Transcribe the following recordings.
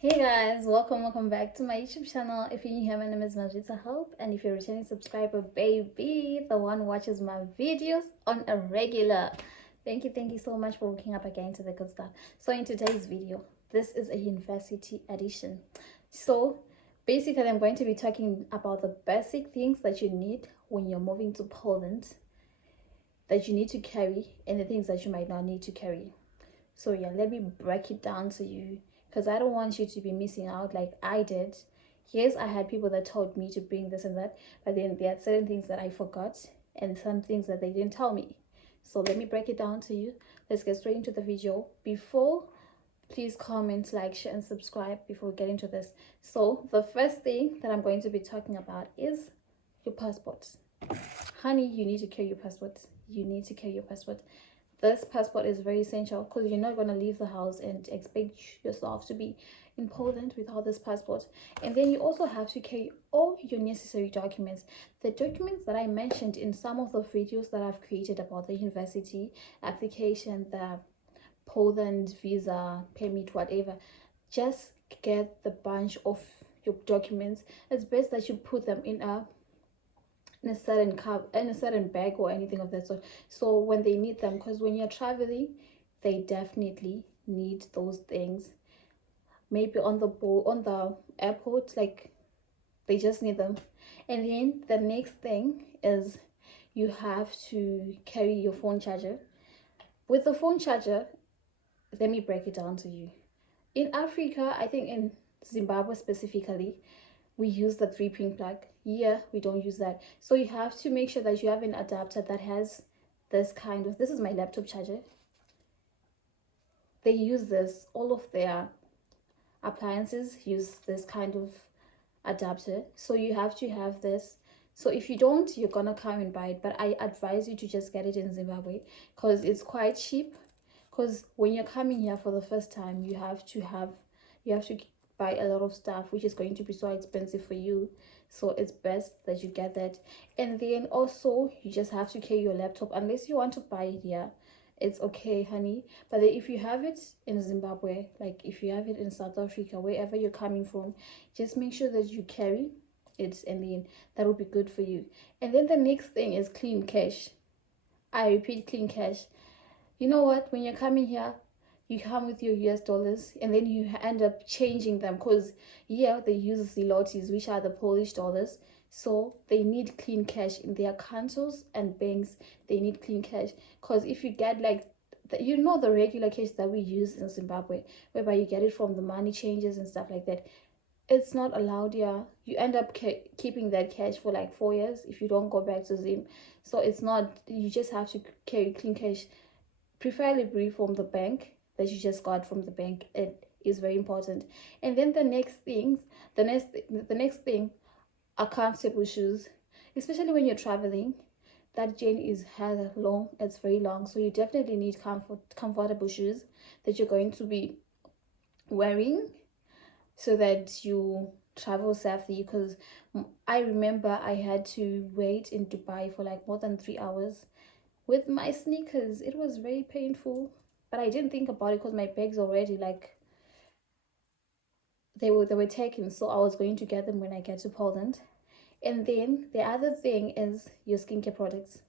Hey guys, welcome back to my YouTube channel. If you're new here, my name is Majita Hope, and if you're a returning subscriber, baby, the one who watches my videos on a regular, thank you so much for waking up again to the good stuff. So in today's video, this is a university edition. So basically, I'm going to be talking about the basic things that you need when you're moving to Poland, that you need to carry, and the things that you might not need to carry. So yeah, let me break it down to you because I don't want you to be missing out like I did. Yes, I had people that told me to bring this and that, but then there are certain things that I forgot and some things that they didn't tell me. So let me break it down to you. Let's get straight into the video. Before, please comment, like, share, and subscribe before we get into this. So the first thing that I'm going to be talking about is your passport. Honey, you need to carry your passport. You need to carry your passport. This passport is very essential because you're not going to leave the house and expect yourself to be in Poland without this passport. And then you also have to carry all your necessary documents. The documents that I mentioned in some of the videos that I've created about the university application, the Poland visa, permit, whatever, just get the bunch of your documents. It's best that you put them in a certain in a certain bag or anything of that sort, so when they need them, because when you're traveling they definitely need those things, maybe on the boat, on the airport, like they just need them. And then the next thing is you have to carry your phone charger. With the phone charger, let me break it down to you. In Africa, I think in Zimbabwe specifically, we use the 3-pin plug. Here we don't use that, so you have to make sure that you have an adapter that has this kind of, this is my laptop charger. They use this, all of their appliances use this kind of adapter, so you have to have this. So if you don't, you're gonna come and buy it, but I advise you to just get it in Zimbabwe because it's quite cheap. Because when you're coming here for the first time, you have to buy a lot of stuff, which is going to be so expensive for you. So it's best that you get that. And then also you just have to carry your laptop unless you want to buy it here. It's okay, honey. But then if you have it in Zimbabwe, like if you have it in South Africa, wherever you're coming from, just make sure that you carry it, and then that will be good for you. And then the next thing is clean cash. I repeat, clean cash. You know what, when you're coming here, you come with your US dollars and then you end up changing them, because here they use zlotys, which are the Polish dollars. So they need clean cash in their councils and banks. They need clean cash, because if you get like the regular cash that we use in Zimbabwe, whereby you get it from the money changes and stuff like that, it's not allowed here. You end up keeping that cash for like 4 years if you don't go back to Zim. So it's not, you just have to carry clean cash, preferably from the bank that you just got from the bank. It is very important. And then the next thing are comfortable shoes, especially when you're traveling. That journey is hella long, it's very long, so you definitely need comfortable shoes that you're going to be wearing so that you travel safely. Because I remember I had to wait in Dubai for like more than 3 hours with my sneakers. It was very painful, but I didn't think about it because my bags already, like, they were taken, so I was going to get them when I get to Poland. And then the other thing is your skincare products.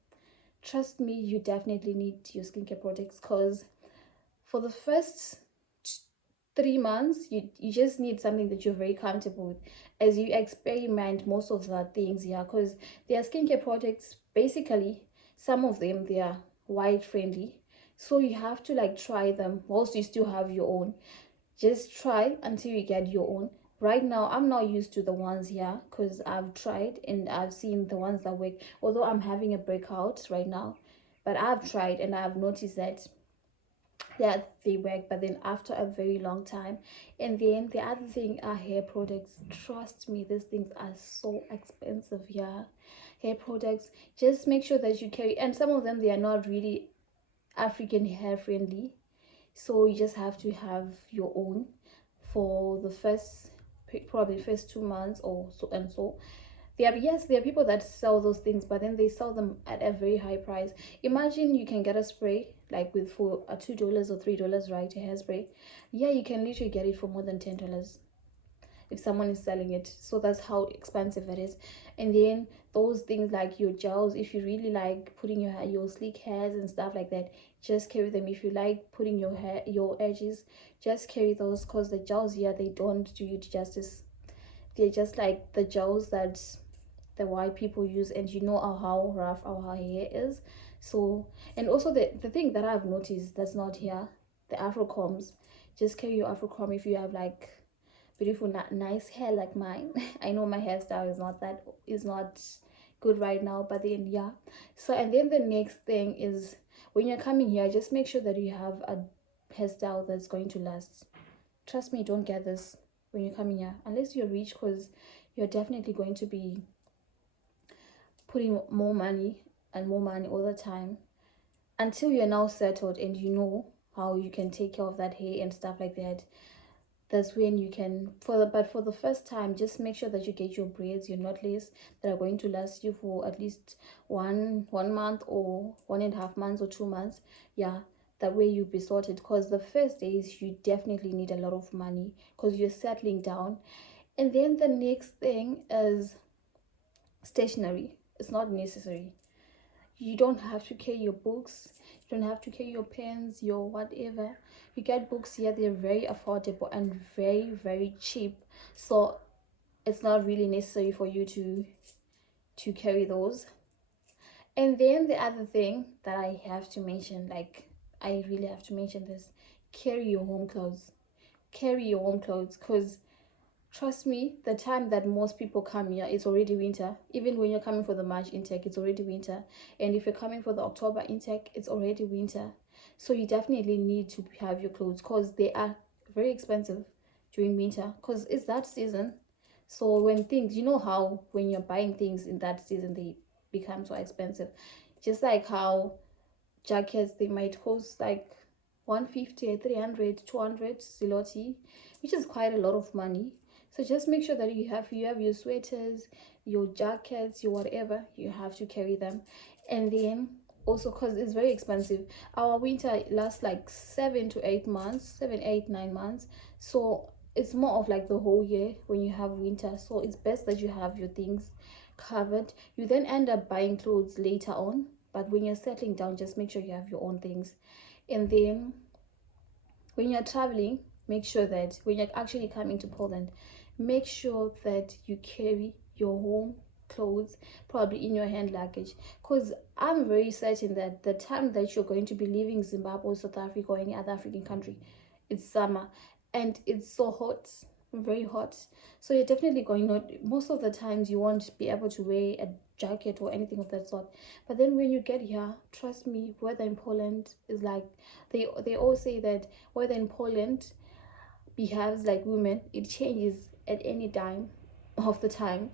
Trust me, you definitely need your skincare products, because for the first 3 months you just need something that you're very comfortable with as you experiment most of the things here, because their skincare products, basically some of them, they are white friendly, so you have to like try them whilst you still have your own. Just try until you get your own. Right now I'm not used to the ones here because I've tried and I've seen the ones that work, although I'm having a breakout right now. But I've tried and I've noticed that, yeah, they work, but then after a very long time. And then the other thing are hair products. Trust me, these things are so expensive. Yeah, hair products, just make sure that you carry, and some of them, they are not really African hair friendly, so you just have to have your own for the first, probably first 2 months or so. And so there are people that sell those things, but then they sell them at a very high price. Imagine you can get a spray like with for $2 or $3, right? A hairspray. Yeah, you can literally get it for more than $10 if someone is selling it. So that's how expensive it is. And then those things like your gels, if you really like putting your sleek hairs and stuff like that, just carry them. If you like putting your edges, just carry those, because the gels here, they don't do you justice. They're just like the gels that the white people use, and you know how rough our hair is. So, and also the thing that I've noticed that's not here, the afro combs. Just carry your afro comb if you have like beautiful nice hair like mine. I know my hairstyle is not good right now, but then yeah. So, and then the next thing is, when you're coming here, just make sure that you have a hairstyle that's going to last. Trust me, don't get this when you're coming here unless you're rich, because you're definitely going to be putting more money and more money all the time until you're now settled and you know how you can take care of that hair and stuff like that. That's when you can, but for the first time, just make sure that you get your braids, your knotless, that are going to last you for at least one month or 1.5 months or 2 months. Yeah, that way you'll be sorted, because the first days you definitely need a lot of money because you're settling down. And then the next thing is stationery. It's not necessary. You don't have to carry your books, you don't have to carry your pens, your whatever. You get books here, they're very affordable and very, very cheap. So it's not really necessary for you to carry those. And then the other thing that I have to mention, like I really have to mention this, carry your home clothes. Carry your home clothes, because trust me, the time that most people come here, it's already winter. Even when you're coming for the March intake, it's already winter. And if you're coming for the October intake, it's already winter. So you definitely need to have your clothes, because they are very expensive during winter, because it's that season. So when things, you know how when you're buying things in that season, they become so expensive. Just like how jackets, they might cost like 150, 300, 200 zloty, which is quite a lot of money. So just make sure that you have your sweaters, your jackets, your whatever, you have to carry them. And then also, because it's very expensive, our winter lasts like 7 to 8 months, 7, 8, 9 months. So it's more of like the whole year when you have winter. So it's best that you have your things covered. You then end up buying clothes later on, but when you're settling down, just make sure you have your own things. And then when you're traveling, make sure that when you're actually coming to Poland, make sure that you carry your home clothes probably in your hand luggage, because I'm very certain that the time that you're going to be leaving Zimbabwe, South Africa, or any other African country, it's summer and it's so hot, very hot. So you're definitely going, not most of the times you won't be able to wear a jacket or anything of that sort. But then when you get here, trust me, weather in Poland is like, they all say that weather in Poland behaves like women. It changes at any time of the time,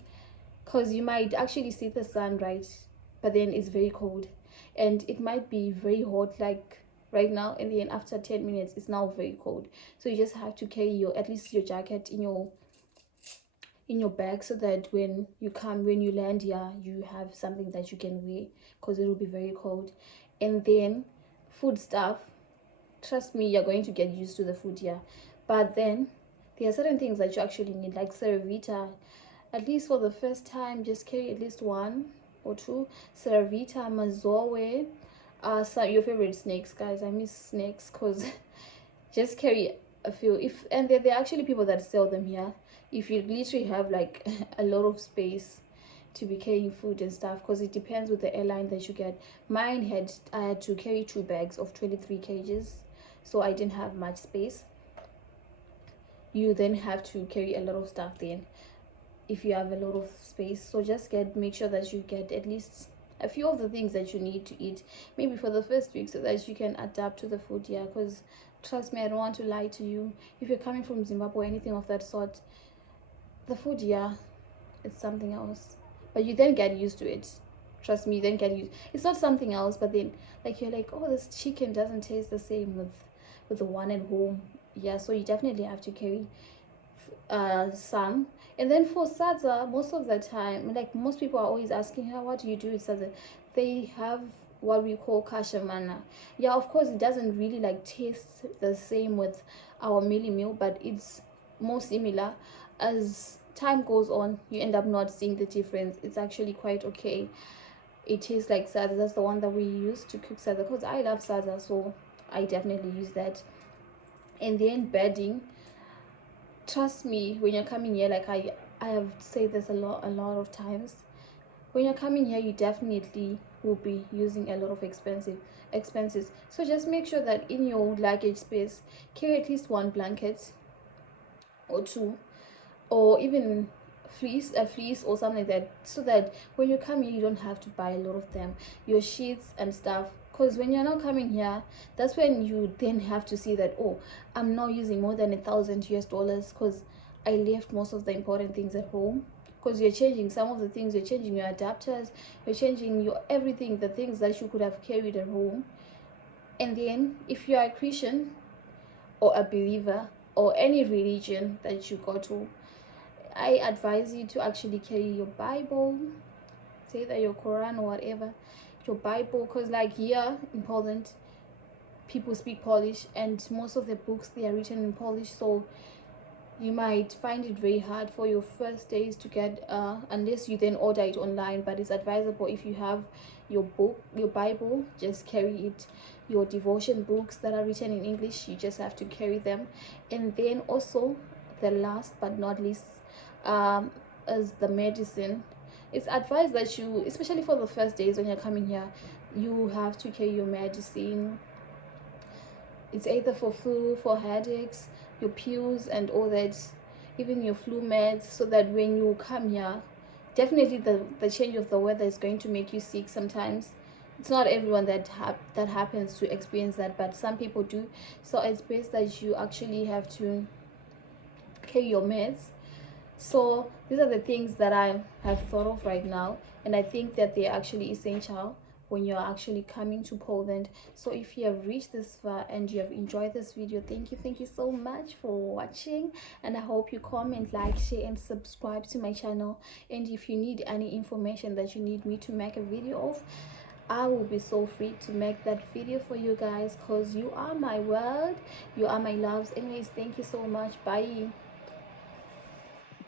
because you might actually see the sun, right? But then it's very cold, and it might be very hot like right now, and then after 10 minutes it's now very cold. So you just have to carry your, at least your jacket in your bag, so that when you land here, you have something that you can wear, because it will be very cold. And then food stuff, trust me, you're going to get used to the food here. But then there are certain things that you actually need, like Cerevita. At least for the first time, just carry at least 1 or 2 Cerevita, Mazoe, some your favorite snakes, guys. I miss snakes, because just carry a few. If and there are actually people that sell them here. If you literally have like a lot of space to be carrying food and stuff, because it depends with the airline that you get. I had to carry 2 bags of 23 kgs, so I didn't have much space. You then have to carry a lot of stuff then if you have a lot of space. So just make sure that you get at least a few of the things that you need to eat, maybe for the first week, so that you can adapt to the food here. Because trust me, I don't want to lie to you, if you're coming from Zimbabwe or anything of that sort, the food here, it's something else. But you then get used to it. Trust me, you then get used. It's not something else, but then like you're like, oh, this chicken doesn't taste the same with the one at home. Yeah, so you definitely have to carry some. And then for sadza, most of the time, like most people are always asking her, what do you do with sadza? They have what we call kashamana. Yeah, of course it doesn't really like taste the same with our mealie meal, but it's more similar. As time goes on, you end up not seeing the difference. It's actually quite okay. It tastes like sadza. That's the one that we use to cook sadza, because I love sadza, so I definitely use that. And then bedding, trust me, when you're coming here, like I have said this a lot of times, when you're coming here you definitely will be using a lot of expenses. So just make sure that in your luggage space, carry at least one blanket or two, or even a fleece or something like that, so that when you come here you don't have to buy a lot of them, your sheets and stuff. Because when you're not coming here, that's when you then have to see that, oh, I'm not using more than $1,000 because I left most of the important things at home. Because you're changing some of the things, you're changing your adapters, you're changing your everything, the things that you could have carried at home. And then if you are a Christian or a believer or any religion that you go to, I advise you to actually carry your Bible, say that your Quran or whatever, your Bible, because like here in Poland, people speak Polish and most of the books, they are written in Polish, so you might find it very hard for your first days to get unless you then order it online. But it's advisable, if you have your book, your Bible, just carry it. Your devotion books that are written in English, you just have to carry them. And then also, the last but not least, is the medicine. It's advised that you, especially for the first days when you're coming here, you have to carry your medicine. It's either for flu, for headaches, your pills and all that, even your flu meds, so that when you come here, definitely the change of the weather is going to make you sick sometimes. It's not everyone that happens to experience that, but some people do. So it's best that you actually have to carry your meds. So these are the things that I have thought of right now, and I think that they're actually essential when you're actually coming to Poland. So if you have reached this far and you have enjoyed this video, thank you so much for watching, and I hope you comment, like, share and subscribe to my channel. And if you need any information that you need me to make a video of, I will be so free to make that video for you guys, because you are my world, you are my loves. Anyways, thank you so much. Bye.